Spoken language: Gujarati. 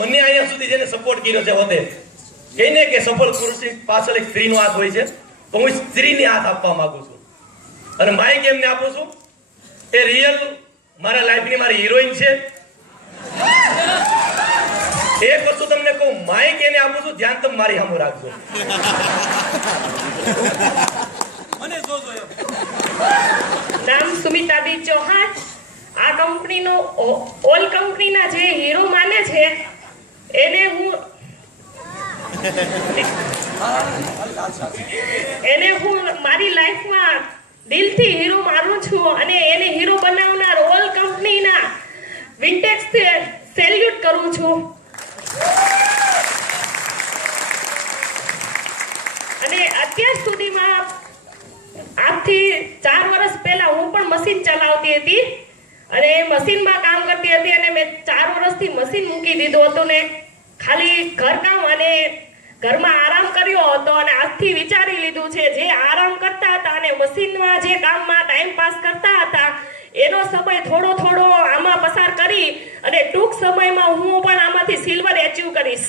મને અહીંયા સુધી જેને સપોર્ટ કર્યો છે હોતે કહીને કે સફળ પુરુષ પાછળ એક સ્ત્રીનો હાથ હોય છે, તો હું સ્ત્રીને હાથ આપવા માંગુ છું. અને માઇક એમને આપું છું, એ રિયલ મારા લાઈફની મારી હિરોઈન છે. એક વસ્તુ તમને કહું, માઇક એને આપું છું, ધ્યાન તમે મારી સામે રાખજો. મને જોજો. નામ સુમિતાબેન ચૌહાણ. આ કંપનીનો ઓલ કંપનીના જે હીરો માને છે એને હું મારી લાઈફમાં દિલથી હીરો માનું છું અને એને હીરો બનાવનાર ઓલ કંપનીના વિન્ટેક્સ સેલ્યુટ કરું છું. અને અત્યાર સુધીમાં આજથી 4 વર્ષ પહેલા હું પણ મશીન ચલાવતી હતી અને મશીનમાં કામ કરતી હતી અને મેં 4 વર્ષથી મશીન મૂકી દીધું હતું ને ખાલી ઘરકામ અને ઘરમાં આરામ કર્યો હતો. અને આજથી વિચારી લીધું છે જે આરામ કરતા હતા અને મશીનમાં જે કામમાં ટાઈમ પાસ કરતા હતા એનો સમય થોડો થોડો આમાં પસાર કરી અને ટૂંક સમયમાં હું પણ આમાંથી સિલ્વર એચીવ કરીશ.